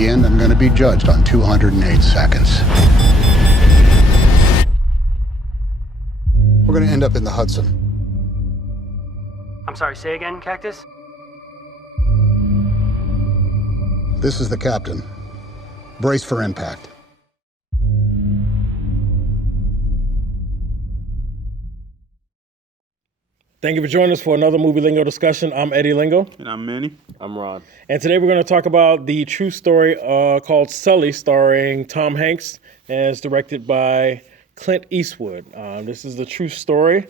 the end, I'm going to be judged on 208 seconds. We're going to end up in the Hudson. I'm sorry, say again, Cactus? This is the captain. Brace for impact. Thank you for joining us for another Movie Lingo discussion. I'm Eddie Lingo. And I'm Manny. I'm Ron. And today we're going to talk about the true story called Sully, starring Tom Hanks, and it's directed by Clint Eastwood. This is the true story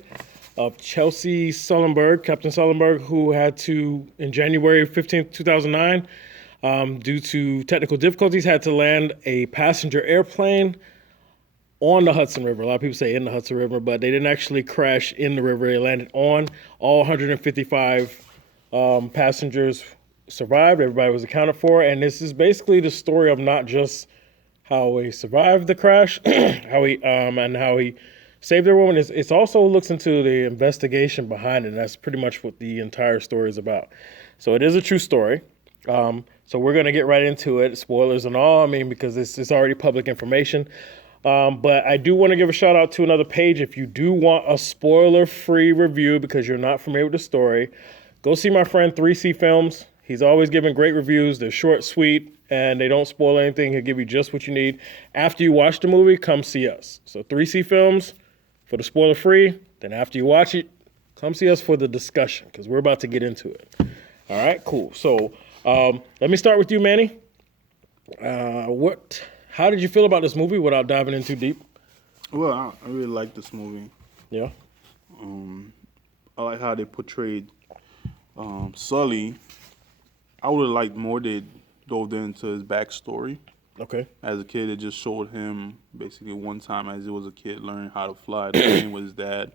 of Chesley Sullenberger, Captain Sullenberger, who had to, in January 15th, 2009, due to technical difficulties, had to land a passenger airplane on the Hudson River. A lot of people say in the Hudson River, but they didn't actually crash in the river. They landed on. All 155 passengers survived. Everybody was accounted for. And this is basically the story of not just how he survived the crash, how he saved their woman. It also looks into the investigation behind it. And that's pretty much what the entire story is about. So it is a true story. So we're going to get right into it. Spoilers and all, because it's already public information. But I do want to give a shout out to another page. If you do want a spoiler-free review because you're not familiar with the story, go see my friend 3C Films. He's always giving great reviews. They're short, sweet, and they don't spoil anything. He'll give you just what you need. After you watch the movie, come see us. So 3C Films for the spoiler-free. Then after you watch it, come see us for the discussion because we're about to get into it. All right, cool. So let me start with you, Manny. How did you feel about this movie without diving in too deep? Well, I really like this movie. Yeah. I like how they portrayed Sully. I would have liked more they dove into his backstory. Okay. As a kid, it just showed him basically one time as he was a kid learning how to fly. The plane with his dad,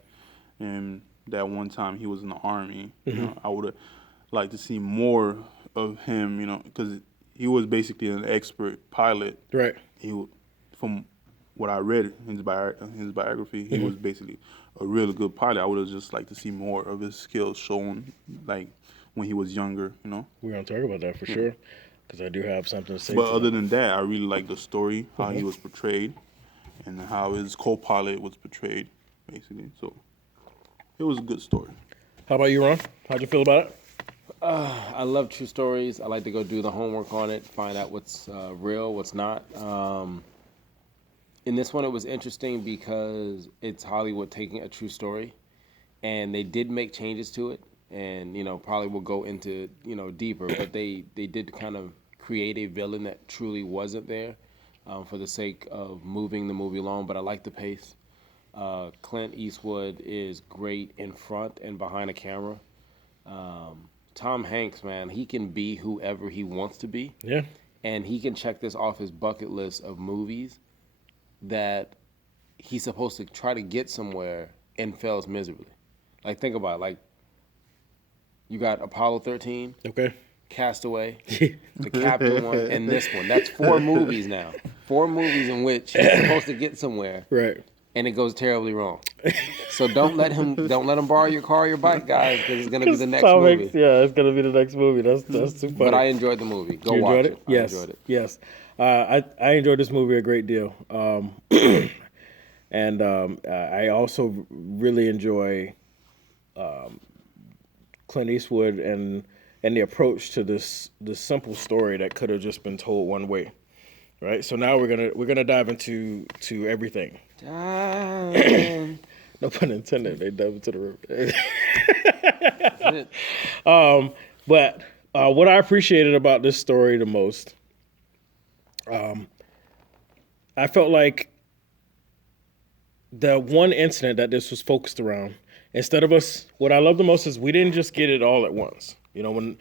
and that one time he was in the Army. Mm-hmm. I would have liked to see more of him, because he was basically an expert pilot. Right. From what I read in his biography, he was basically a really good pilot. I would have just liked to see more of his skills shown, like when he was younger. We're gonna talk about that for sure, because I do have something to say. But other than that, I really like the story, how he was portrayed, and how his co-pilot was portrayed, basically. So it was a good story. How about you, Ron? How'd you feel about it? I love true stories. I like to go do the homework on it, find out what's real, what's not. In this one, it was interesting because it's Hollywood taking a true story, and they did make changes to it, and probably will go into deeper. But they did kind of create a villain that truly wasn't there, for the sake of moving the movie along. But I like the pace. Clint Eastwood is great in front and behind a camera. Tom Hanks, man, he can be whoever he wants to be. Yeah. And he can check this off his bucket list of movies that he's supposed to try to get somewhere and fails miserably. Like, think about it. Like, you got Apollo 13. Okay. Castaway, the Captain one, and this one. That's 4 movies now. 4 movies in which he's supposed to get somewhere. Right. And it goes terribly wrong. So don't let him borrow your car or your bike, guys, because it's gonna be the next movie. It's gonna be the next movie. That's too funny. But I enjoyed the movie. Go watch it. Yes. I enjoyed it. Yes. I enjoyed this movie a great deal. And I also really enjoy Clint Eastwood and the approach to this simple story that could have just been told one way. Right. So now we're gonna dive into everything. No pun intended. They dove into the river. But what I appreciated about this story the most, I felt like the one incident that this was focused around, instead of us, what I love the most is we didn't just get it all at once. When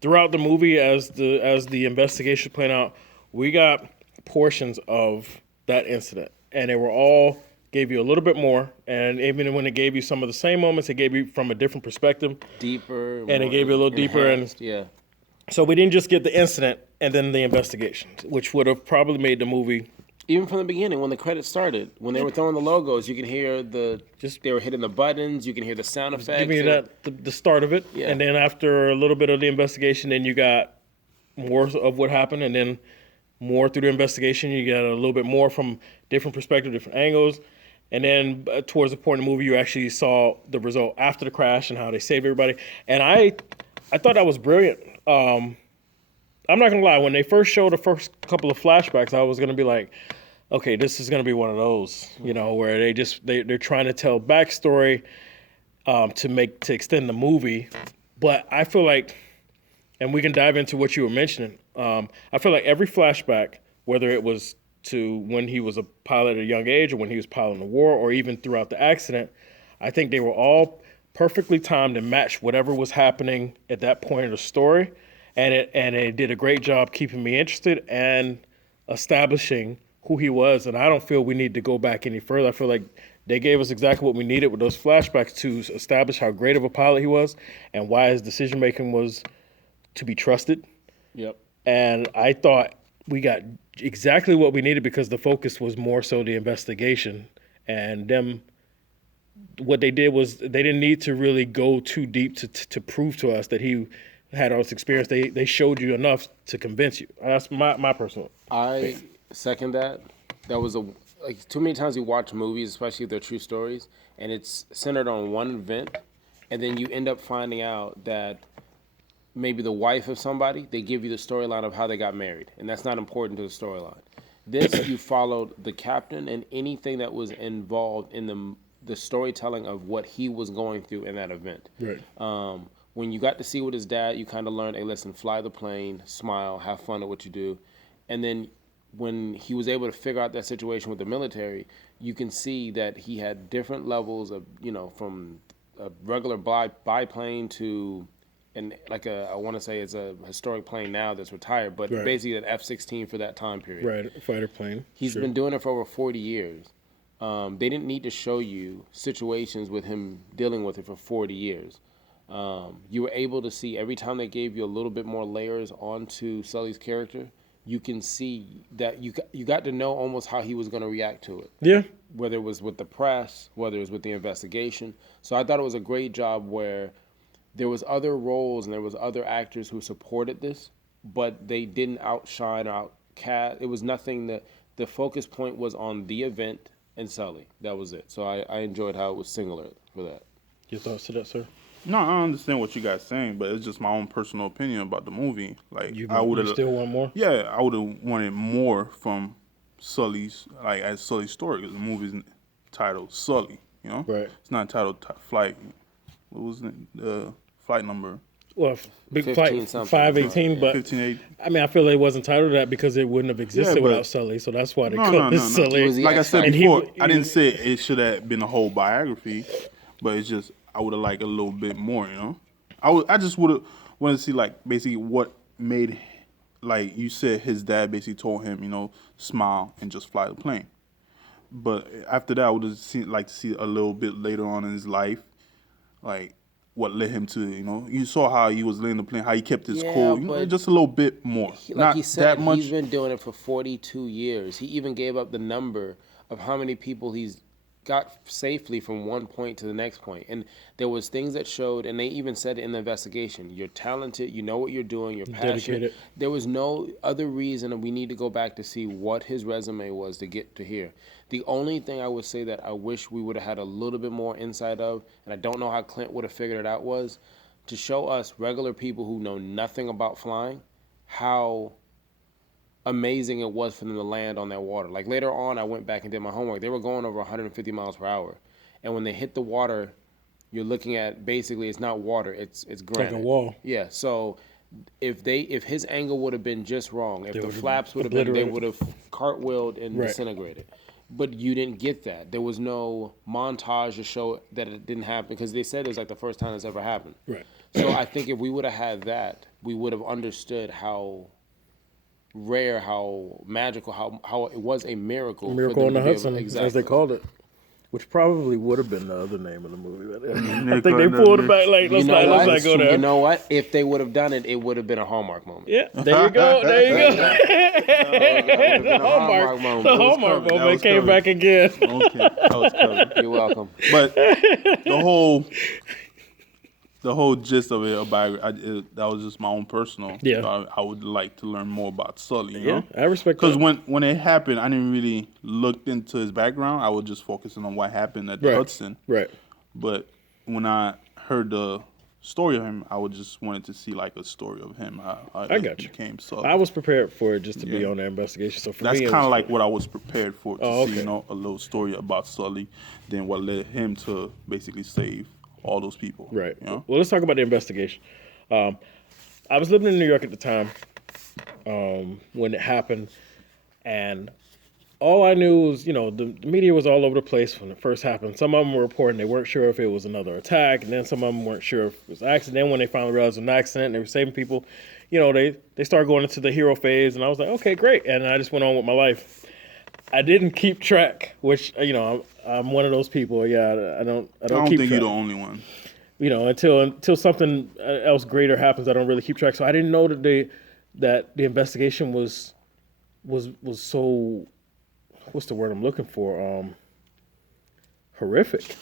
throughout the movie, as the investigation played out, we got portions of that incident, and they were all gave you a little bit more, and even when it gave you some of the same moments, it gave you from a different perspective, deeper, and it gave you a little deeper. And yeah, so we didn't just get the incident and then the investigation, which would have probably made the movie. Even from the beginning, when the credits started, when they were throwing the logos, you can hear they were hitting the buttons. You can hear the sound effects. Give me the start of it, and then after a little bit of the investigation, then you got more of what happened, and then more through the investigation, you get a little bit more from different perspectives, different angles. And then towards the point of the movie, you actually saw the result after the crash and how they saved everybody. And I thought that was brilliant. I'm not gonna lie, when they first showed the first couple of flashbacks, I was gonna be like, okay, this is gonna be one of those, where they're trying to tell backstory to extend the movie. But I feel like, and we can dive into what you were mentioning. I feel like every flashback, whether it was to when he was a pilot at a young age or when he was piloting the war or even throughout the accident, I think they were all perfectly timed and matched whatever was happening at that point of the story. And it did a great job keeping me interested and establishing who he was. And I don't feel we need to go back any further. I feel like they gave us exactly what we needed with those flashbacks to establish how great of a pilot he was and why his decision making was to be trusted. Yep. And I thought we got exactly what we needed because the focus was more so the investigation. And them, what they did was they didn't need to really go too deep to prove to us that he had all this experience. They showed you enough to convince you. That's my personal. I second that. That was too many times you watch movies, especially if they're true stories, and it's centered on one event, and then you end up finding out that maybe the wife of somebody, they give you the storyline of how they got married, and that's not important to the storyline. This, you followed the captain and anything that was involved in the storytelling of what he was going through in that event. Right. When you got to see with his dad, you kind of learned, hey, listen, fly the plane, smile, have fun at what you do. And then when he was able to figure out that situation with the military, you can see that he had different levels of, from a regular biplane to, and I want to say it's a historic plane now that's retired, but right. basically an F-16 for that time period. Right, a fighter plane. He's been doing it for over 40 years. They didn't need to show you situations with him dealing with it for 40 years. You were able to see every time they gave you a little bit more layers onto Sully's character, you can see that you got to know almost how he was going to react to it. Yeah. Whether it was with the press, whether it was with the investigation. So I thought it was a great job where there was other roles and there was other actors who supported this, but they didn't outshine or outcast. It was nothing that the focus point was on the event and Sully. That was it. So I enjoyed how it was singular for that. Your thoughts to that, sir? No, I understand what you guys saying, but it's just my own personal opinion about the movie. Like, You I would have still want more? Yeah, I would have wanted more from Sully's, as Sully's story, because the movie's titled Sully. Right. It's not titled Flight. What was the flight number? Well, big 15 fight, something. 518, but 1580. I mean, I feel like it wasn't titled that because it wouldn't have existed Yeah, but- without Sully, so that's why they No, called no, it no, no. Sully. It was the Like I said And he before, w- I didn't say it should have been a whole biography, but it's just I would have liked a little bit more. I just would have wanted to see basically what made, you said his dad basically told him, smile and just fly the plane. But after that, I would have like to see a little bit later on in his life, what led him to, you saw how he was landing the plane, how he kept his cool, but just a little bit more. Not he said, that much. he's been doing it for 42 years. He even gave up the number of how many people he's got safely from one point to the next point. And there was things that showed, and they even said it in the investigation, you're talented, you know what you're doing, you're passionate. Dedicated. There was no other reason, and we need to go back to see what his resume was to get to here. The only thing I would say that I wish we would have had a little bit more insight of, and I don't know how Clint would have figured it out, was to show us regular people who know nothing about flying how amazing it was for them to land on that water. Like later on, I went back and did my homework. They were going over 150 miles per hour. And when they hit the water, you're looking at basically it's not water, it's granite. Like a wall. Yeah, so if his angle would have been just wrong, if the would've flaps would have been, they obliterated. would have cartwheeled and Right. disintegrated. But you didn't get that. There was no montage to show that it didn't happen because they said it was like the first time it's ever happened. Right. So I think if we would have had that, we would have understood how rare, how magical, how it was a miracle. for Miracle them on the to be able- Hudson, exactly. as they called it. Which probably would have been the other name of the movie. But I Nick think they on pulled the- it back. Like, let's not go there. You know what? If they would have done it, it would have been a Hallmark moment. Yeah, there you go. There you go. The Hallmark moment. The Hallmark That moment was came coming. back again. Okay, that was covered. You're welcome. But the whole the whole gist of it, that was just my own personal. Yeah. So I would like to learn more about Sully. You Yeah, know? I respect Because that. when it happened, I didn't really look into his background. I was just focusing on what happened at the Right. Hudson. Right. But when I heard the story of him, I would just wanted to see like a story of him. I got you. Became Sully. I was prepared for it just to be Yeah. on the investigation. So for That's me, it kind was of like what I was prepared for to Oh, see, okay. you know, a little story about Sully, then what led him to basically save all those people. right. You know? Well, let's talk about the investigation. I was living in New York at the time when it happened, and all I knew was, you know, the media was all over the place when it first happened. Some of them were reporting they weren't sure if it was another attack, and then some of them weren't sure if it was an accident. Then when they finally realized it was an accident and they were saving people, you know, they started going into the hero phase, and I was like, okay, great. And I just went on with my life. I didn't keep track, which, you know, I'm one of those people. Yeah, I don't I don't keep think track. you're the only one. You know, until something else greater happens, I don't really keep track. So I didn't know that the investigation was so, what's the word I'm looking for? Horrific.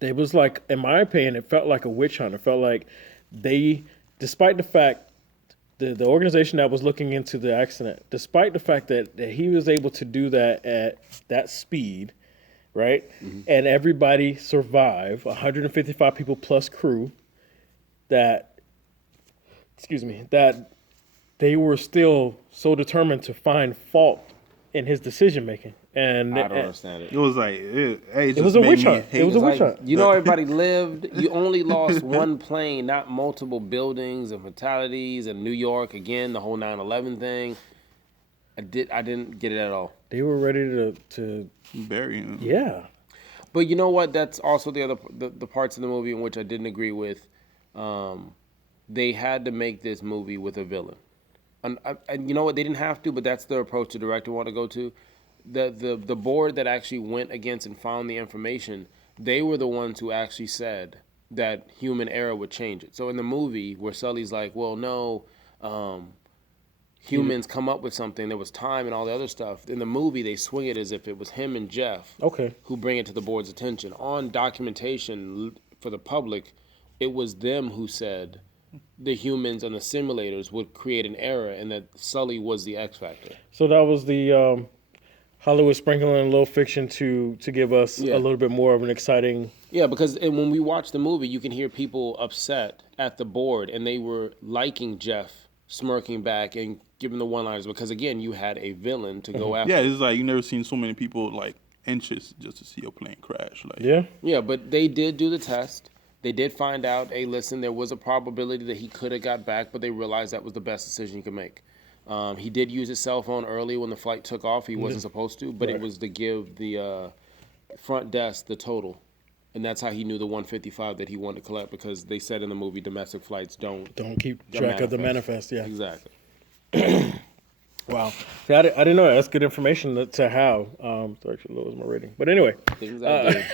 It was like, in my opinion, it felt like a witch hunt. It felt like despite the fact the organization that was looking into the accident, despite the fact that he was able to do that at that speed, right? Mm-hmm. And everybody survived, 155 people plus crew, that they were still so determined to find fault in his decision making. And I don't understand it. It was like, it was a witch hunt. It was a witch hunt. You know, everybody lived. You only lost one plane, not multiple buildings and fatalities. And New York again, the whole 9/11 thing. I didn't get it at all. They were ready to bury him. Yeah. But you know what? That's also the parts of the movie in which I didn't agree with. They had to make this movie with a villain. And you know what? They didn't have to, but that's the approach the director wanted to go to. The board that actually went against and found the information, they were the ones who actually said that human error would change it. So in the movie where Sully's like, well, no, humans come up with something, there was time and all the other stuff. In the movie, they swing it as if it was him and Jeff who bring it to the board's attention. On documentation for the public, it was them who said the humans and the simulators would create an error and that Sully was the X factor. So that was the Hollywood sprinkling a little fiction to give us a little bit more of an exciting... Yeah, because when we watch the movie, you can hear people upset at the board, and they were liking Jeff smirking back and giving the one-liners because, again, you had a villain to go after. Yeah, it's like you never seen so many people like anxious just to see a plane crash. Like, yeah, but they did do the test. They did find out, hey, listen, there was a probability that he could have got back, but they realized that was the best decision he could make. He did use his cell phone early when the flight took off. He wasn't supposed to, but it was to give the front desk the total. And that's how he knew the 155 that he wanted to collect, because they said in the movie domestic flights don't keep track of the manifest. Yeah, exactly. Wow. See, I didn't know that. That's good information to have. So actually lowers my rating. But anyway. Things I did.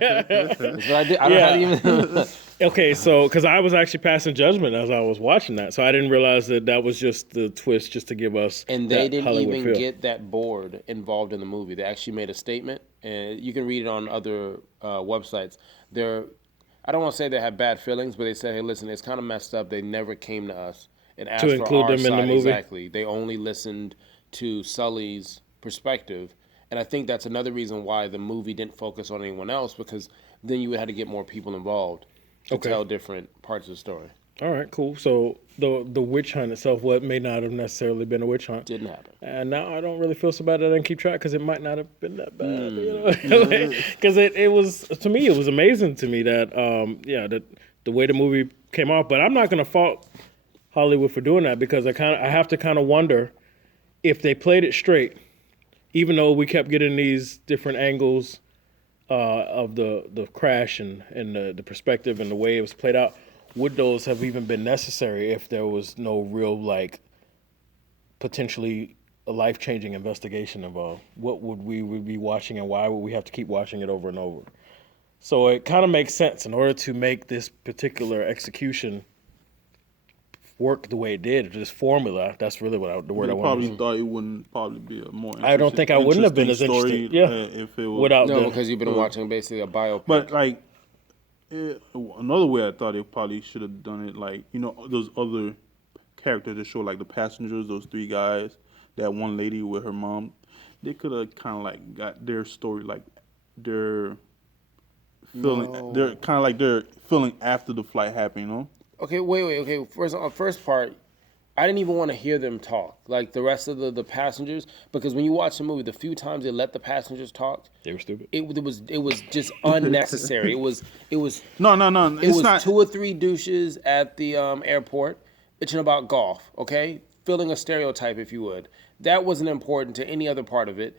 That's what I did. I don't know how to even... Okay, so, because I was actually passing judgment as I was watching that. So I didn't realize that was just the twist just to give us And they didn't Hollywood even feel. get that board involved in the movie. They actually made a statement, and you can read it on other websites. I don't want to say they had bad feelings, but they said, hey, listen, it's kind of messed up. They never came to us and asked To for include our them in the side. movie? Exactly. They only listened to Sully's perspective. And I think that's another reason why the movie didn't focus on anyone else, because then you would have to get more people involved to tell different parts of the story. All right, cool. So the witch hunt itself, what may not have necessarily been a witch hunt, Didn't happen. and now I don't really feel so bad that I didn't keep track, because it might not have been that bad. You know, because it was, to me, it was amazing to me that that the way the movie came off. But I'm not going to fault Hollywood for doing that, because I have to kind of wonder if they played it straight, even though we kept getting these different angles of the crash and the perspective and the way it was played out. Would those have even been necessary if there was no real, like, potentially a life-changing investigation involved? What would we be watching, and why would we have to keep watching it over and over? So it kind of makes sense in order to make this particular execution work the way it did, this formula. That's really the word I wanted to use. Probably thought it wouldn't probably be a more. I don't think I wouldn't have been as story, interested. Yeah, if it was without No, because you've been watching basically a biopic. But like, Another way I thought they probably should have done it, like, those other characters that show, like, the passengers, those three guys, that one lady with her mom, they could have kind of like got their story, like their feeling. No. They're kind of like their feeling after the flight happened. Okay, wait. Okay, first part, I didn't even want to hear them talk, like the rest of the passengers, because when you watch the movie, the few times they let the passengers talk, They were stupid. it was just unnecessary. It was No. it It's was not. 2 or 3 douches at the airport bitching about golf, okay? Filling a stereotype, if you would. That wasn't important to any other part of it.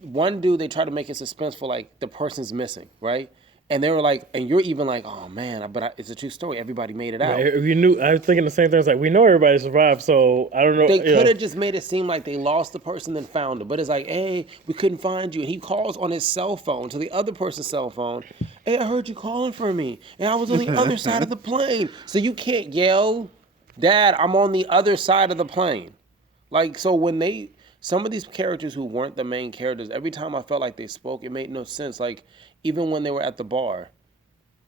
One dude, they tried to make it suspenseful, like the person's missing, right? And they were like, and you're even like, oh man, it's a true story. Everybody made it out. You knew. I was thinking the same thing. It's like we know everybody survived, so I don't know. They could have just made it seem like they lost the person then found him. But it's like, hey, we couldn't find you. And he calls on his cell phone to the other person's cell phone. Hey, I heard you calling for me. And I was on the other side of the plane. So you can't yell, Dad, I'm on the other side of the plane. Like, so when some of these characters who weren't the main characters, every time I felt like they spoke, it made no sense. Like, even when they were at the bar,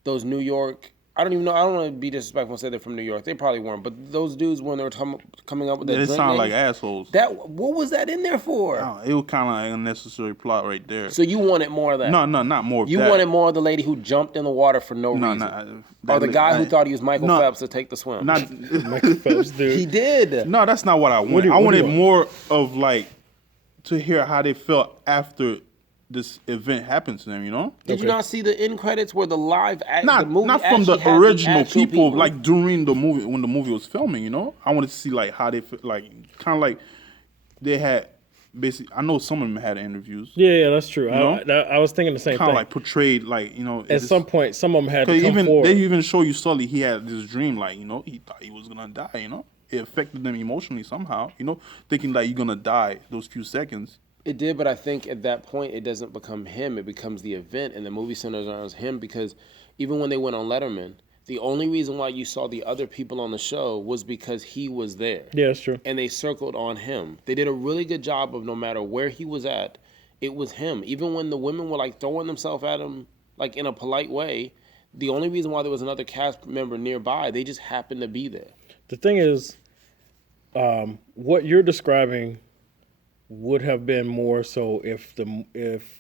those New York, I don't even know, I don't want to be disrespectful and say they're from New York. They probably weren't. But those dudes, when they were coming up with that They drink sound names, like assholes. what was that in there for? It was kind of like an unnecessary plot right there. So you wanted more of that? No, not more of You that. wanted more of the lady who jumped in the water for no reason? Or the guy who thought he was Michael Phelps to take the swim? Not, Michael Phelps, dude. He did. no, that's not what I wanted. I wanted more of, like, to hear how they felt after this event happened to them, Did you not see the end credits where the live Not movie from the actually had original actual people, like during the movie, when the movie was filming, I wanted to see, like, how they feel, like, kind of like they had, basically, I know some of them had interviews. Yeah, that's true. know? I was thinking the same Kind thing. of like portrayed, like, At some point, some of them had to come forward. they even show you Sully, he had this dream, like, he thought he was going to die, It affected them emotionally somehow, thinking that you're going to die those few seconds. It did, but I think at that point it doesn't become him. It becomes the event, and the movie centers around him because even when they went on Letterman, the only reason why you saw the other people on the show was because he was there. Yeah, that's true. And they circled on him. They did a really good job of no matter where he was at, it was him. Even when the women were like throwing themselves at him like in a polite way, the only reason why there was another cast member nearby, they just happened to be there. The thing is, what you're describing would have been more so if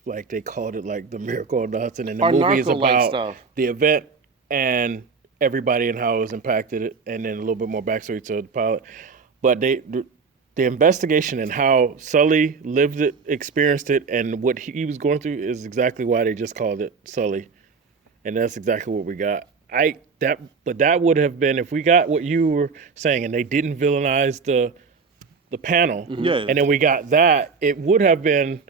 like they called it like the Miracle on the Hudson, and the movie is about stuff. the event and everybody and how it was impacted, and then a little bit more backstory to the pilot. But the investigation and how Sully lived it, experienced it, and what he was going through is exactly why they just called it Sully, and that's exactly what we got. But that would have been if we got what you were saying, and they didn't villainize the panel, Yeah. and then we got that. It would have been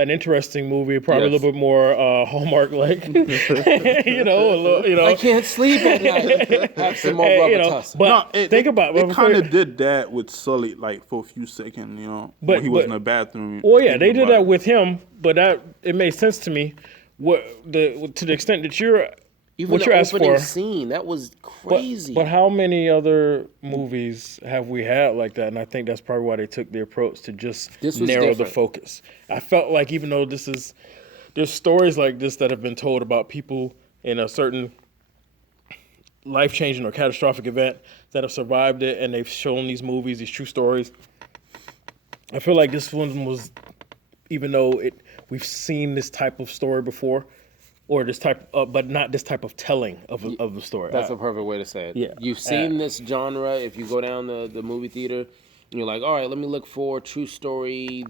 an interesting movie, probably a little bit more Hallmark-like. I can't sleep at night. Have some more Robitussin. But think about it. Kind of did that with Sully, like for a few seconds, when he was in the bathroom. Well, yeah, they did that with him, but it made sense to me. To the extent that you're. Even what the you asked opening for, scene, that was crazy. But how many other movies have we had like that? And I think that's probably why they took the approach to just narrow the focus. I felt like even though there's stories like this that have been told about people in a certain life-changing or catastrophic event that have survived it, and they've shown these movies, these true stories. I feel like this one was, even though we've seen this type of story before, or this type, but not this type of telling of the story. That's a perfect way to say it. Yeah. You've seen this genre. If you go down the movie theater, and you're like, all right, let me look for true story,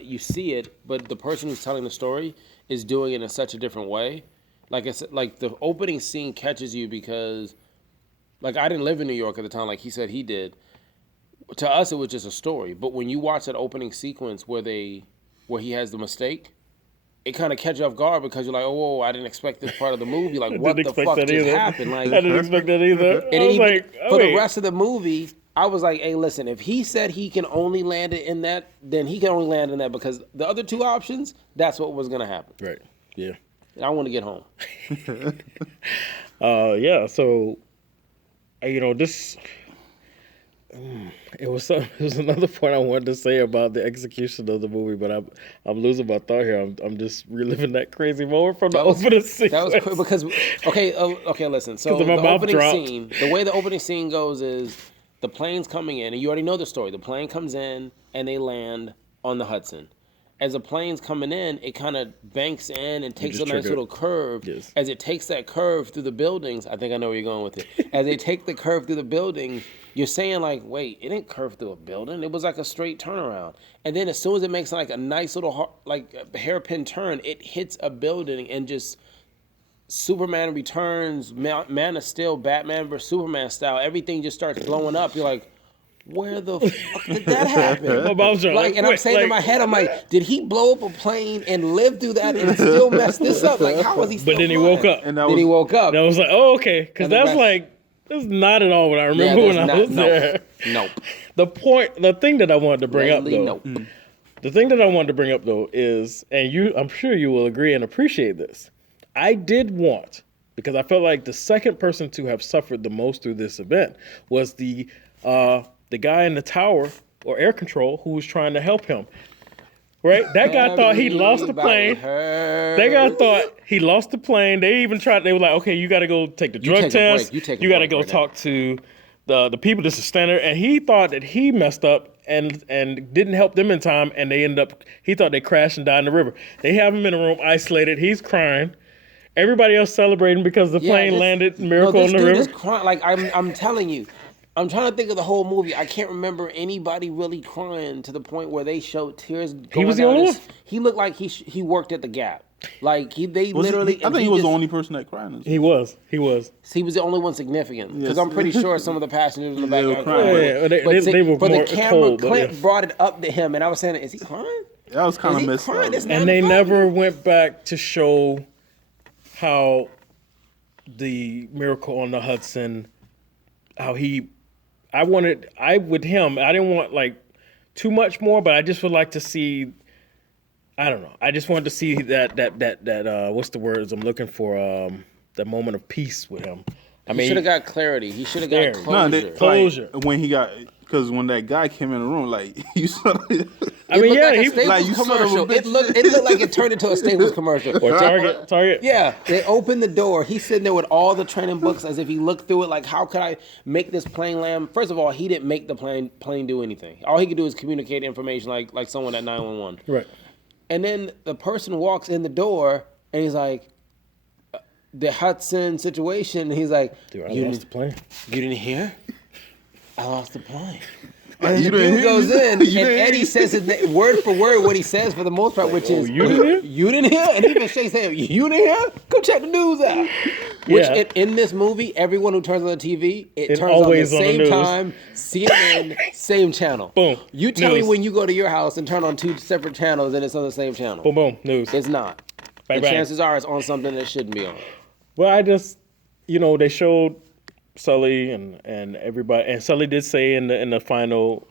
You see it, but the person who's telling the story is doing it in such a different way. Like I said, like the opening scene catches you because, like, I didn't live in New York at the time, like he said he did. To us, it was just a story. But when you watch that opening sequence where he has the mistake, it kind of catch you off guard because you're like, oh, whoa, I didn't expect this part of the movie. Like, what the fuck just happened? Like, I didn't expect that either. For the rest of the movie, I was like, hey, listen, if he said he can only land it in that, then he can only land in that because the other two options, that's what was going to happen. Right. Yeah. And I want to get home. Yeah. So, this. It was another point I wanted to say about the execution of the movie, but I'm losing my thought here. I'm just reliving that crazy moment from the opening scene. That was cool because okay, listen. So my the mouth opening dropped. scene, the way the opening scene goes is the plane's coming in, and you already know the story. The plane comes in and they land on the Hudson. As the plane's coming in, it kind of banks in and takes a nice little curve. Yes. As it takes that curve through the buildings, I think I know where you're going with it. As they take the curve through the buildings, you're saying like, wait, it didn't curve through a building. It was like a straight turnaround. And then as soon as it makes like a nice little hairpin turn, it hits a building and just Superman Returns, Man of Steel, Batman vs Superman style. Everything just starts blowing up. You're like, where the fuck did that happen? I'm saying in my head, I'm like, did he blow up a plane and live through that and still mess this up? Like, how was he still But then he woke up. And he woke up. And I was like, oh, okay. Because that's not at all what I remember when I was there. Nope. The thing that I wanted to bring up, though. Nope. The thing that I wanted to bring up, though, is, and I'm sure you will agree and appreciate this, I did want, because I felt like the second person to have suffered the most through this event was the guy in the tower or air control who was trying to help him. Right? That guy thought he lost the plane. That guy thought he lost the plane. They even tried, they were like, okay, you got to go take the drug test. You got to go talk to the people that's standing there. And he thought that he messed up and didn't help them in time. And he thought they crashed and died in the river. They have him in a room isolated. He's crying. Everybody else celebrating because the plane landed miracle in the river. This dude is crying. Like, I'm telling you. I'm trying to think of the whole movie. I can't remember anybody really crying to the point where they showed tears going He was the down only his, one? He looked like he worked at the Gap. Like I think he was the only person that cried. He was. He was the only one significant. Because Yes. I'm pretty sure some of the passengers in the They were back crying. They were but more the camera cold, Clint brought it up to him, and I was saying, is he crying? That was kind of messed crying? up. It's And they 9 to 5. never went back to show how the miracle on the Hudson, how I didn't want like too much more, but I just would like to see, I don't know. I just wanted to see that what's the words I'm looking for? That moment of peace with him. He should have got clarity. He should have got closure. Closure. Like, when that guy came in the room, like you saw. I mean, yeah, like a he Staples like, you son of a commercial. bitch. It looked like it turned into a Staples commercial. or Target. Yeah, they opened the door. He's sitting there with all the training books as if he looked through it. Like, how could I make this plane land? First of all, he didn't make the plane do anything. All he could do is communicate information like someone at 911. Right. And then the person walks in the door and he's like, the Hudson situation. And he's like, Dude, I lost the plane. You didn't hear? I lost the plane. And You the didn't dude hear? goes in, You and didn't Eddie hear? says his word for word what he says for the most part, which is, you didn't hear? You didn't hear? And he even shakes his hand, you didn't hear? Go check the news out. Which Yeah. in this movie, everyone who turns on the TV, it turns always on on the the same news. time, CNN, same channel. Boom. You tell me News. when you go to your house and turn on 2 separate channels and it's on the same channel. Boom, boom, news. It's not. Bang, And bang. chances are it's on something that shouldn't be on. Well, I just, they showed Sully and everybody, and Sully did say in the final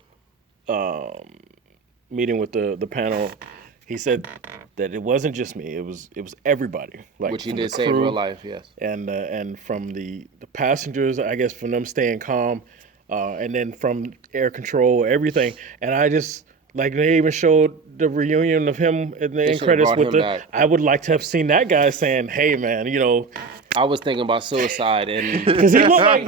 meeting with the panel, he said that it wasn't just me; it was everybody. Like Which he from did the say in crew real life, yes. and from the passengers, I guess from them staying calm, and then from air control, everything. And I just like they even showed the reunion of him in the end should've credits brought with him the. back. I would like to have seen that guy saying, "Hey, man, I was thinking about suicide and Because he looked like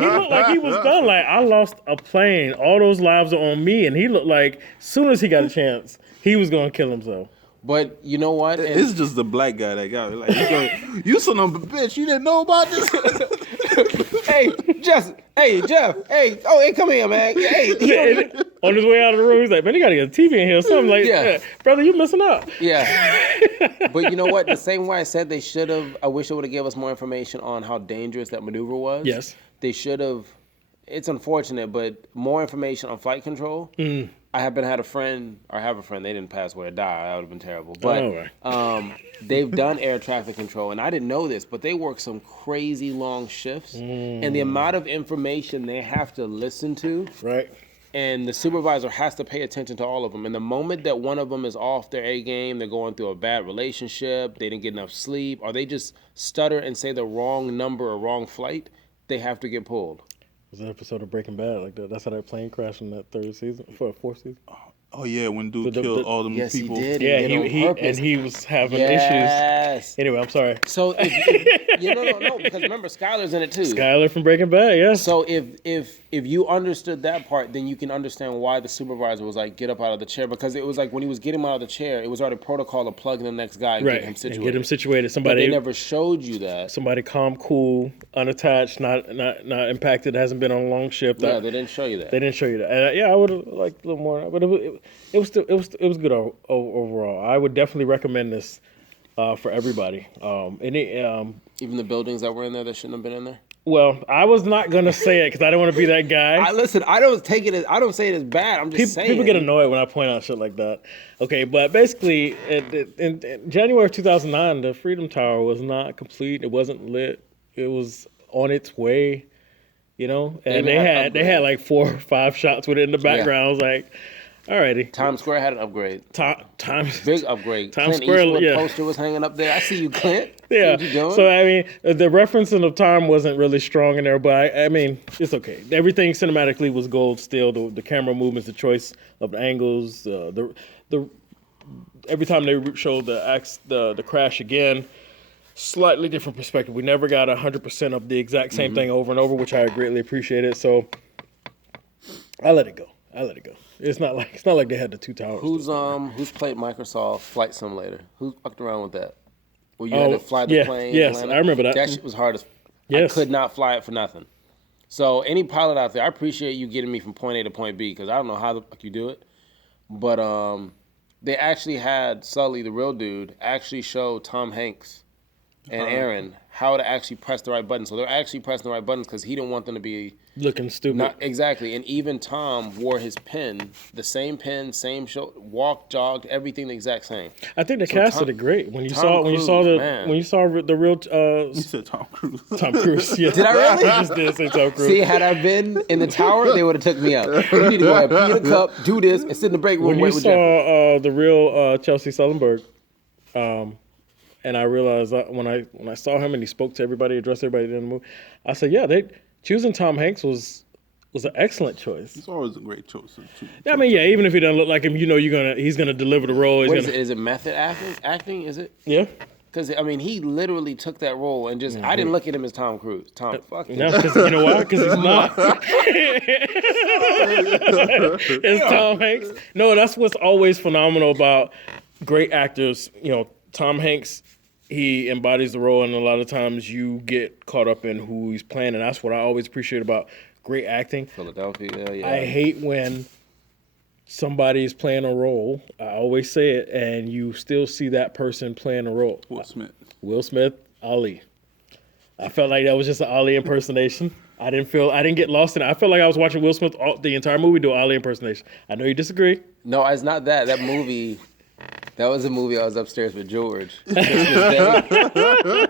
he was done. Like, I lost a plane. All those lives are on me. And he looked like as soon as he got a chance, he was going to kill himself. but you know what? And It's just the black guy that got it. Like, he's like, you son of a bitch, you didn't know about this? Hey, Jeff, come here, man. Hey, On his way out of the room, he's like, man, you got to get a TV in here or something. Like, Yeah. yeah, brother, you missing out. yeah. But you know what? The same way I said they should have, I wish they would have given us more information on how dangerous that maneuver was. Yes. They should have, it's unfortunate, but more information on flight control. I have a friend, they didn't pass away or die, that would have been terrible. But Oh, they've done air traffic control, and I didn't know this, but they work some crazy long shifts. And the amount of information they have to listen to, Right. and the supervisor has to pay attention to all of them. And the moment that one of them is off their A game, they're going through a bad relationship, they didn't get enough sleep, or they just stutter and say the wrong number or wrong flight, they have to get pulled. was an episode of Breaking Bad like that. That's how that plane crashed in that fourth season. Oh yeah, when dude The- killed the- all them Yes, people. he did. Yeah, did on he purpose. and he was having Yes. issues. Anyway, I'm sorry. So no, because remember Skylar's in it too. Skyler from Breaking Bad, yes. So if you understood that part, then you can understand why the supervisor was like, get up out of the chair, because it was like when he was getting him out of the chair, it was already protocol to plug in the next guy and Right, get him and situated. get him situated. But Somebody they never showed you that. somebody calm, cool, unattached, not impacted, hasn't been on a long shift. Yeah, they didn't show you that. They didn't show you that. And, I would have liked a little more, but it was good overall. I would definitely recommend this for everybody. Even the buildings that were in there that shouldn't have been in there. Well, I was not gonna say it because I don't want to be that guy. Listen, I don't say it as bad. I'm just saying. People get annoyed when I point out shit like that. Okay, but basically, in January of 2009, the Freedom Tower was not complete. It wasn't lit. It was on its way, and they had like 4 or 5 shots with it in the background. I was like, alrighty. Times Square had an upgrade. Times Big upgrade. Times Clint Square, Eastwood yeah. poster was hanging up there. I see you, Clint. Yeah. What you doing? So I mean, the referencing of time wasn't really strong in there, but I mean, it's okay. Everything cinematically was gold still. The camera movements, the choice of the angles, the every time they showed the crash again, slightly different perspective. We never got 100% of the exact same thing over and over, which I greatly appreciated. So I let it go. It's not like they had the 2 towers. Who's played Microsoft Flight Simulator? Who fucked around with that? Where you had to fly the plane? Yes, Atlanta? I remember that. That shit was hard as. Yes. I could not fly it for nothing. So any pilot out there, I appreciate you getting me from point A to point B, because I don't know how the fuck you do it. But they actually had Sully, the real dude, actually show Tom Hanks and Aaron how to actually press the right button. So they're actually pressing the right buttons because he didn't want them to be looking stupid. not exactly. And even Tom wore his pen, the same pen, same show, walked, jogged, everything the exact same. I think they So casted it great when you Tom saw Cruise, the man. when you saw the real You said Tom Cruise. Tom Cruise. Yeah. Did I really? I just did say Tom Cruise. See, had I been in the tower, they would have took me out. You need to go ahead, pee in a cup, do this, and sit in the break room when and you wait with Jeffrey. saw the real Chesley Sullenberger, and I realized that when I saw him and he spoke to everybody, addressed everybody in the movie, I said, yeah, choosing Tom Hanks was an excellent choice. It's always a great choice. I mean, yeah, even if he doesn't look like him, he's gonna deliver the role. What is it? Is it method acting? Is it? Yeah. Because, I mean, he literally took that role and just, I didn't look at him as Tom Cruise. Fuck him. No, because you know why? Because he's not. It's Tom Hanks. No, that's what's always phenomenal about great actors. Tom Hanks, he embodies the role, and a lot of times you get caught up in who he's playing, and that's what I always appreciate about great acting. Philadelphia, yeah. I hate when somebody is playing a role. I always say it, and you still see that person playing a role. Will Smith, Ali. I felt like that was just an Ali impersonation. I didn't get lost in it. I felt like I was watching Will Smith the entire movie do Ali impersonation. I know you disagree. No, it's not that. That movie, that was a movie I was upstairs with George Christmas Day,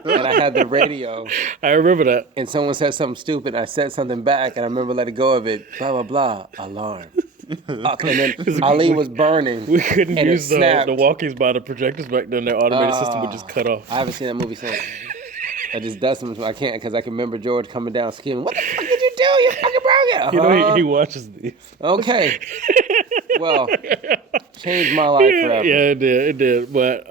and I had the radio. I remember that. And someone said something stupid, and I said something back, and I remember letting go of it. Blah, blah, blah. Alarm. And then Ali was burning. We couldn't and use it snapped. the walkies by the projectors back then. Their automated system would just cut off. I haven't seen that movie since. I just does something. I can't, because I can remember George coming down screaming, "What the fuck did you do? You fucking broke it!" He watches these. Okay. Well, changed my life forever. Yeah, it did. But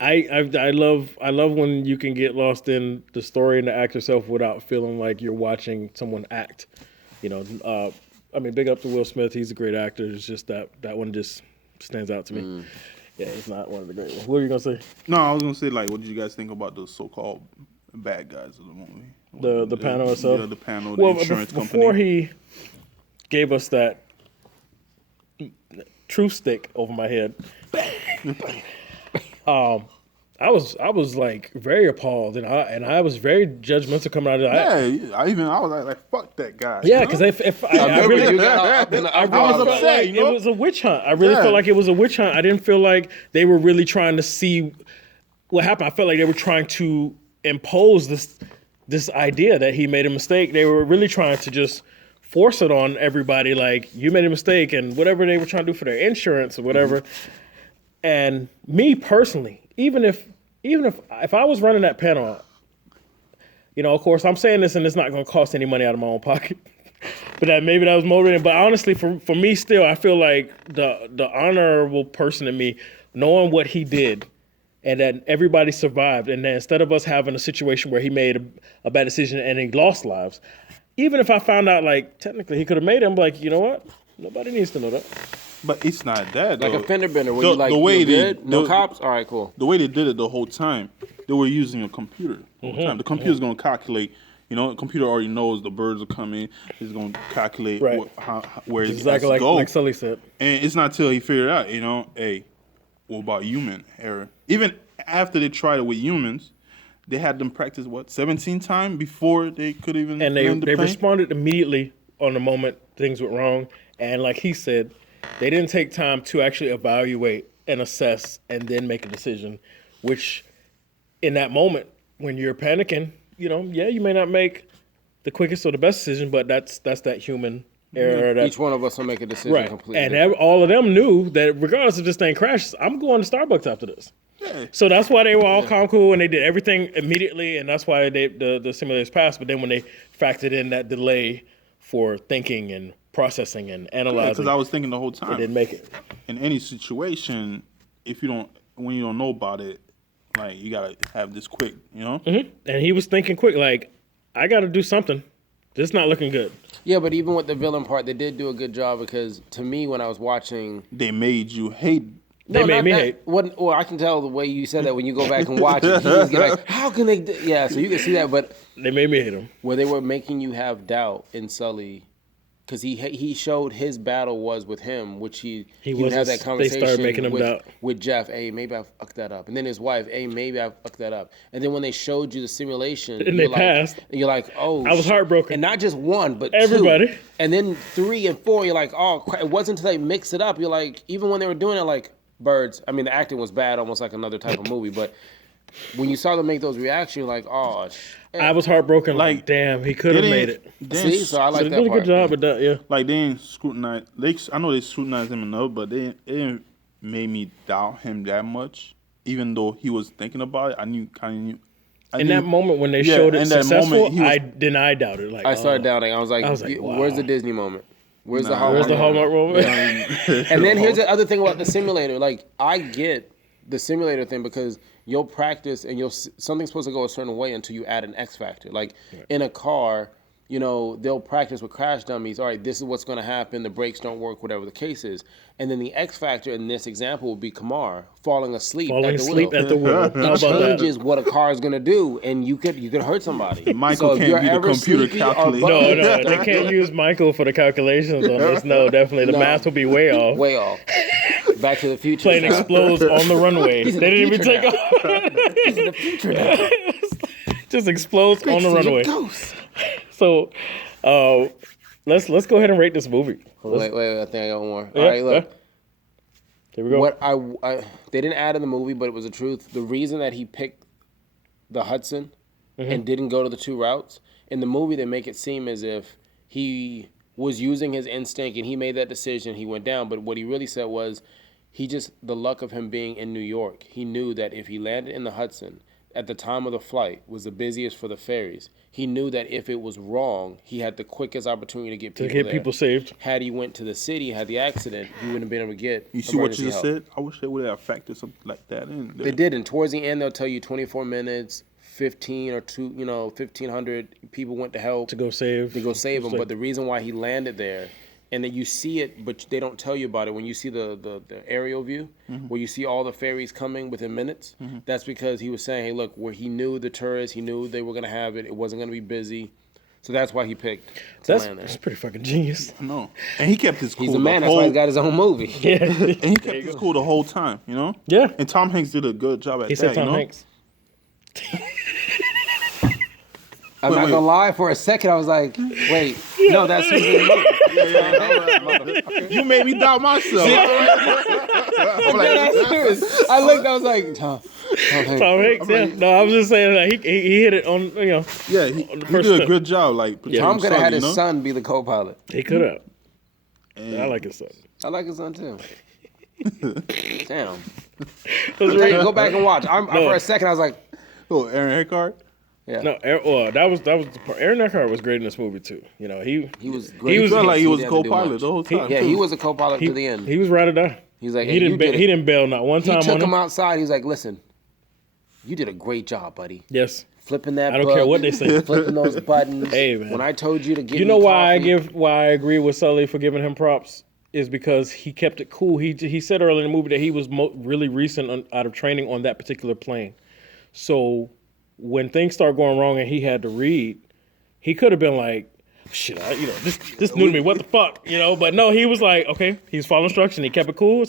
I love when you can get lost in the story and the act yourself without feeling like you're watching someone act. I mean, big up to Will Smith. He's a great actor. It's just that one just stands out to me. Yeah, it's not one of the great ones. What were you gonna say? No, I was gonna say, like, what did you guys think about the so-called bad guys of the movie? The panel itself. Yeah, the panel, the insurance company. Before he gave us that truth stick over my head, I was like very appalled, and I was very judgmental coming out of that. Yeah, I was like, fuck that guy. Yeah, because if I really I was felt upset. like it was a witch hunt. I really felt like it was a witch hunt. I didn't feel like they were really trying to see what happened. I felt like they were trying to impose this idea that he made a mistake. They were really trying to just force it on everybody, like, you made a mistake, and whatever they were trying to do for their insurance or whatever. And me personally, even if I was running that panel, Of course, I'm saying this, and it's not going to cost any money out of my own pocket. But maybe that was motivating. But honestly, for me, still, I feel like the honorable person in me, knowing what he did, and that everybody survived, and then instead of us having a situation where he made a bad decision and he lost lives, even if I found out like technically he could have made it, I'm like, you know what? Nobody needs to know that. But it's not that Like though. a fender bender where The- you like, the way you they- good? No the- cops? All right, cool. The way they did it the whole time, they were using a computer the whole time. The computer's going to calculate. The computer already knows the birds are coming. It's going to calculate Right. where it has Exactly to go. like Sully said. And it's not till he figured out, hey, what about human error? Even after they tried it with humans, they had them practice 17 times before they could even And land the they plane? responded immediately on the moment things went wrong. And like he said, they didn't take time to actually evaluate and assess and then make a decision, which in that moment when you're panicking, you may not make the quickest or the best decision, but that's that human error. That, Each one of us will make a decision right. completely. And different. all of them knew that regardless if this thing crashes, I'm going to Starbucks after this. So that's why they were all calm, cool, and they did everything immediately, and that's why the simulators passed. But then when they factored in that delay for thinking and processing and analyzing, Because I was thinking the whole time. they didn't make it. In any situation, when you don't know about it, like you gotta have this quick, And he was thinking quick, like, I got to do something. This is not looking good. Yeah, but even with the villain part, they did do a good job because to me, when I was watching, They made you hate. They made not me that. hate. Well, I can tell the way you said that when you go back and watch it. He was like, "How can they?" Yeah, so you can see that. But They made me hate him. where they were making you have doubt in Sully, because he showed his battle was with him, which he would wasn't- have that they conversation started making him doubt. with Jeff. Hey, maybe I fucked that up, and then his wife. Hey, maybe I fucked that up, and then when they showed you the simulation, And you're they passed. You're like, oh, I was shit. heartbroken. and not just one, but Everybody. two. And then 3 and 4, you're like, oh, crap. It wasn't until they mixed it up. You're like, even when they were doing it, like birds. I mean, the acting was bad, almost like another type of movie, but. When you saw them make those reactions, you're like, oh, shit. I was heartbroken. Like, Like, damn, he could have made it. See, so I like So they that did a part. good job with that. Yeah. Like they didn't scrutinize. I know they scrutinized him enough, but it didn't make me doubt him that much. Even though he was thinking about it, I knew. In that moment when they Yeah, showed it in that successful, moment, he was- I doubted. Like, I started doubting. I was like, wow. where's the Disney moment? Where's the Hallmark Where's the moment? Hallmark moment? And then here's the other thing about the simulator. Like, I get the simulator thing because you'll practice and something's supposed to go a certain way until you add an X factor. Like in a car, they'll practice with crash dummies. All right, this is what's going to happen. The brakes don't work, whatever the case is. And then the X factor in this example would be Kamar falling asleep Falling at the asleep wheel. at the wheel. How It about that? changes what a car is going to do, and you could hurt somebody. Michael if can't you're be the ever computer sleepy or calculator. No, they can't use Michael for the calculations on this. No, definitely. The No. math will be way off. way off. Back to the Future. Plane style. explodes on the runway. They in the didn't even future take now. off. He's in the future now. Just explodes on the See runway. a ghost. So, let's go ahead and rate this movie. Wait, I think I got one more. Yeah, All right, look. Here we go. What I they didn't add in the movie, but it was the truth. The reason that he picked the Hudson and didn't go to the 2 routes in the movie, they make it seem as if he was using his instinct and he made that decision. He went down, but what he really said was the luck of him being in New York. He knew that if he landed in the Hudson at the time of the flight was the busiest for the ferries. He knew that if it was wrong, he had the quickest opportunity to get people there. Saved. Had he went to the city, had the accident, he wouldn't have been able to get You see what emergency you just help. said? I wish they would have factored something like that in. They didn't. Towards the end, they'll tell you 24 minutes, 1,500 people went to help. To go save. him. But the reason why he landed there, and then you see it, but they don't tell you about it. When you see the aerial view, where you see all the ferries coming within minutes, that's because he was saying, hey, look, where he knew the tourists, he knew they were going to have it. It wasn't going to be busy. So that's why he picked to land there. That's pretty fucking genius. No, and he kept his cool. He's a man. That's why he's got his own movie. Yeah. And he kept his cool the whole time. Yeah. And Tom Hanks did a good job at He that. said Tom Hanks. I'm not gonna lie. For a second, I was like, "Wait, no, that's who's in the movie." You made me doubt myself. I'm like, I looked. I was like, "Tom Hanks." Tom Hanks, yeah. No, I was just saying that he hit it on, yeah, he first did a step. good job. Like, Tom could have had his son. son be the co-pilot. He could have. I like his son. I like his son too. Damn. It was really- Go back and watch. For a second, I was like, Oh, Aaron Eckhart. Yeah. No, that was the part. Aaron Eckhart was great in this movie too. You know, he was great. He felt like he was didn't have to do co-pilot much. the whole time. Yeah, too. he was a co-pilot to the end. He was right or die. He's like, he hey, didn't he didn't bail not one He time took on him him. outside. He was like, listen, you did a great job, buddy. Yes. Flipping that. I don't care what they say. Flipping those buttons. Hey, man. When I told you to give, You know me why I agree with Sully for giving him props is because he kept it cool. He said earlier in the movie that he was really recent out of training on that particular plane. So when things start going wrong and he had to read, he could have been like, shit, this new to me, what the fuck, But no, he was like, okay, he's following instruction. He kept it cool.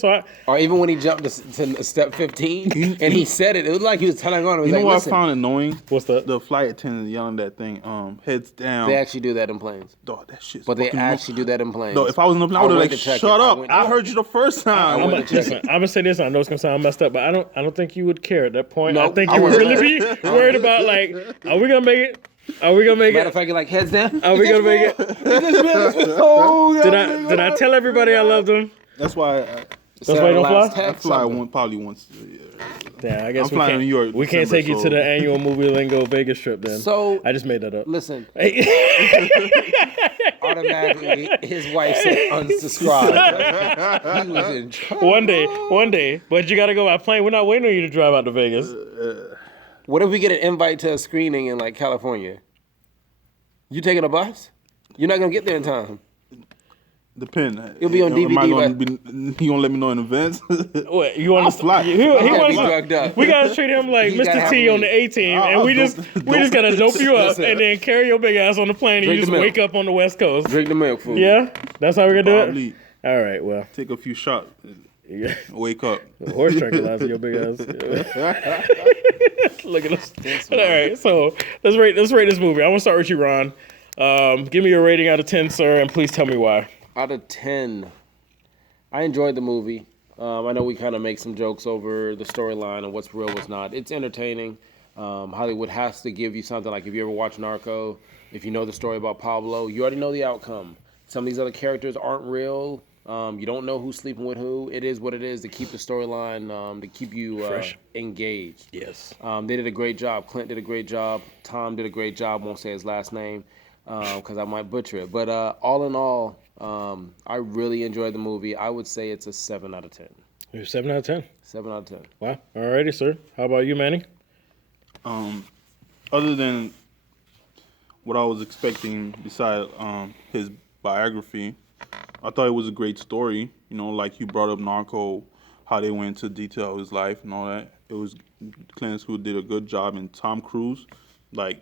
Or even when he jumped to step 15 and he said it was like he was telling on him. You know like, what listen, I found annoying? What's that? The flight attendant yelling that thing, heads down. They actually do that in planes. Dog, that shit's But they fucking actually do that in planes. No, if I was in the plane, I would have went like, to check shut it. up. I heard you the first time. I'm gonna say this. I know it's gonna sound messed up, but I don't think you would care at that point. No, I think I you would wouldn't. really be worried about like, are we gonna make it? Are we gonna make Matter it? of fact, you're like, heads down. Are we gonna make it? Oh, Did I tell everybody I loved them? That's why That's why you don't fly? I fly probably once. Yeah, I guess I'm flying to New York we can't December, take you to so- the annual movie Lingo Vegas trip then. So I just made that up. listen, Hey. automatically his wife said unsubscribe. He was in trouble. One day. But you gotta go by plane. We're not waiting on you to drive out to Vegas. What if we get an invite to a screening in like California? You taking a bus? You're not gonna get there in time. Depend. It'll be on Am I DVD, gonna he gonna let me know in advance? What, you want I'll to fly. He gotta wants be drugged up. We gotta treat him like He gotta Mr. have T a on the lead. A-team, I'll and we just gotta dope you up Listen. and then carry your big ass on the plane, and Drink you the just milk. wake up on the West Coast. Drink the milk food. Yeah, that's how we're gonna do it. Probably All right, well, take a few shots. yeah. Wake up. Horse tranquilizer your big ass. Look at us. All right, so let's rate this movie. I'm gonna start with you, Ron. Give me your rating out of 10, sir, and please tell me why. Out of 10, I enjoyed the movie. I know we kind of make some jokes over the storyline and what's real, what's not. It's entertaining. Hollywood has to give you something. Like if you ever watch Narco, if you know the story about Pablo, you already know the outcome. Some of these other characters aren't real. You don't know who's sleeping with who. It is what it is to keep the storyline, to keep you engaged. Yes. They did a great job. Clint did a great job. Tom did a great job. Won't say his last name because I might butcher it. But all in all, I really enjoyed the movie. I would say it's a 7 out of 10. You're 7 out of 10. 7 out of 10. Wow. Alrighty, sir. How about you, Manny? Other than what I was expecting, besides his biography, I thought it was a great story. Like you brought up Narco, how they went into detail of his life and all that. It was Clint Eastwood did a good job, and Tom Cruise, like.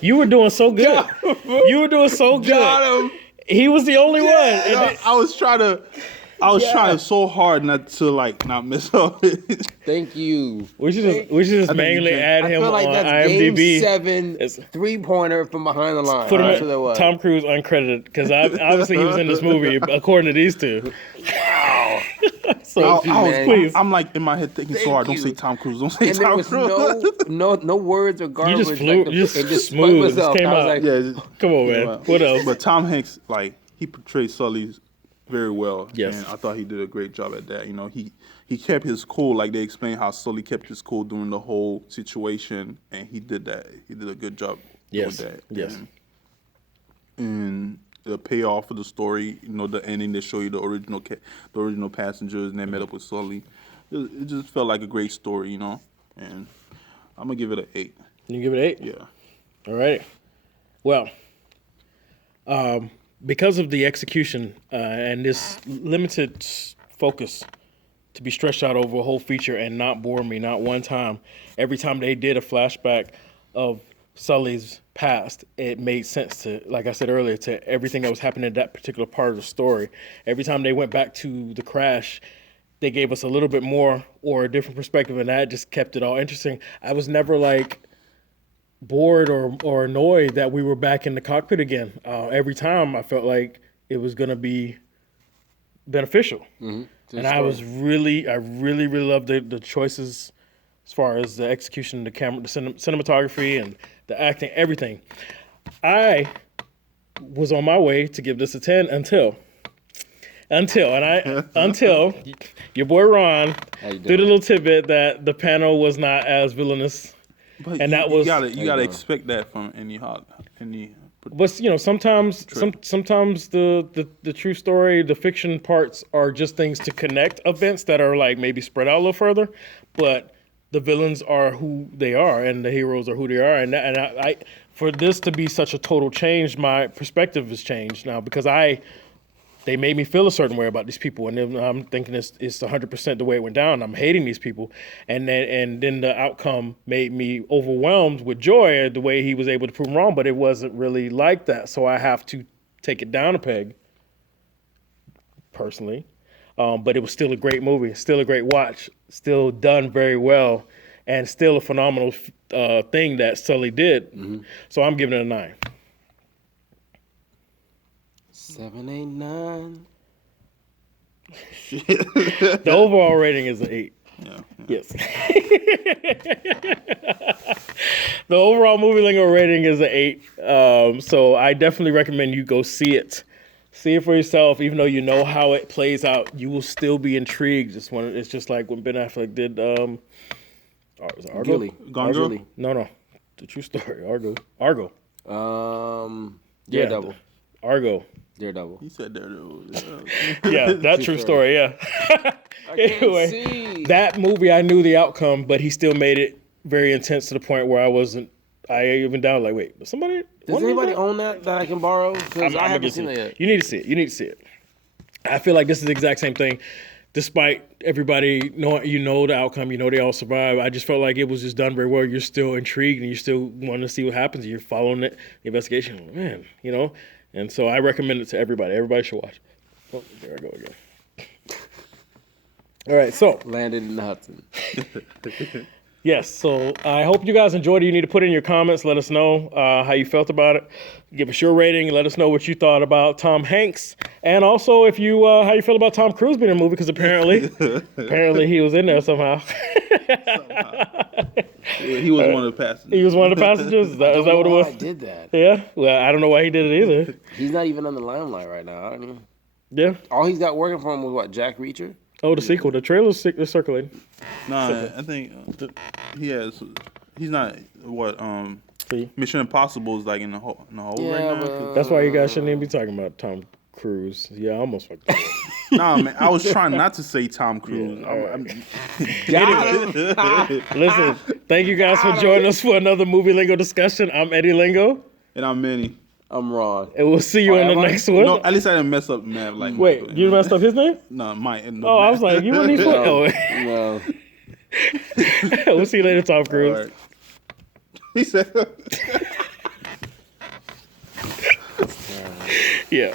You were doing so good. You were doing so good. Got him. He was the only one. And then- I was trying so hard not to mess up. Thank you. we should just manually add I him feel like on that's IMDb. Game 7 It's- 3-pointer from behind the line. Put him That's what that was. Tom Cruise uncredited because obviously he was in this movie according to these two. Wow. So please. I'm like in my head thinking so hard. Don't you. say Tom Cruise. Don't say And there Tom was Cruise. no words or garbage. just flew- like you just it just smooth. spun myself. Just came I was out. like, Yeah, Come on, man. What else? But Tom Hanks, he portrayed Sully very well. Yes. And I thought he did a great job at that. He kept his cool. Like they explained how Sully kept his cool during the whole situation, and he did that. He did a good job Yes. with that. Yes. And the payoff of the story, the ending, they show you the original passengers, and they met up with Sully. It just felt like a great story, And I'm gonna give it an 8. You give it 8? Yeah. All right. Well, because of the execution and this limited focus to be stretched out over a whole feature and not bore me, not one time. Every time they did a flashback of Sully's past, it made sense to, like I said earlier, to everything that was happening in that particular part of the story. Every time they went back to the crash, they gave us a little bit more or a different perspective, and that just kept it all interesting. I was never bored or annoyed that we were back in the cockpit again. Every time I felt like it was going to be beneficial. And I really loved the choices as far as the execution, the camera, the cinematography, and the acting, everything. I was on my way to give this a 10 until your boy Ron threw the little tidbit that the panel was not as villainous But and that you was gotta expect that from any. But you know, sometimes sometimes the true story, the fiction parts are just things to connect events that are like maybe spread out a little further, but the villains are who they are and the heroes are who they are, and I for this to be such a total change, my perspective has changed now because they made me feel a certain way about these people, and then I'm thinking it's 100% the way it went down. I'm hating these people, and then the outcome made me overwhelmed with joy at the way he was able to prove them wrong. But it wasn't really like that, so I have to take it down a peg, personally. But it was still a great movie, still a great watch, still done very well, and still a phenomenal thing that Sully did. Mm-hmm. So I'm giving it a 9. 7, 8, 9. The overall rating is an 8. Yeah. Yes. The overall movie lingo rating is an 8. So I definitely recommend you go see it. See it for yourself. Even though you know how it plays out, you will still be intrigued. It's just like when Ben Affleck did was it Argo? Gone Girl? No. The true story. Argo. Daredevil. Argo. Daredevil. He said Daredevil. Yeah, that true story. Yeah. Anyway, see. that movie, I knew the outcome, but he still made it very intense to the point where I even down like, wait, somebody? Does anybody own that I can borrow? Because I haven't seen it yet. You need to see it. I feel like this is the exact same thing. Despite everybody knowing, the outcome, they all survive. I just felt like it was just done very well. You're still intrigued and you still want to see what happens. You're following it, the investigation. Man, And so I recommend it to everybody. Everybody should watch. Oh, there I go again. All right, so. Landed in the Hudson. Yes, so I hope you guys enjoyed it. You need to put in your comments. Let us know how you felt about it. Give us your rating. Let us know what you thought about Tom Hanks. And also how you feel about Tom Cruise being in the movie, because apparently he was in there somehow. He was one of the passengers. He was one of the passengers? Is that what it was? I did that. Yeah? Well, I don't know why he did it either. He's not even on the limelight right now. I don't even. Yeah? All he's got working for him was what, Jack Reacher? Oh, the sequel. The trailer's circulating. Nah, I think he's not Mission Impossible is like in the hole right now. That's why you guys shouldn't even be talking about Tom Cruise. Yeah, I almost fucked up. Nah, man, I was trying not to say Tom Cruise. Listen, thank you guys for joining us for another Movie Lingo discussion. I'm Eddie Lingo. And I'm Manny. I'm Ron. And we'll see you on the next one. No, at least I didn't mess up Mav. Wait, you messed up his name? No, mine. I was like, you wouldn't even No. We'll see you later, Tom Cruise. Right. He said. Yeah.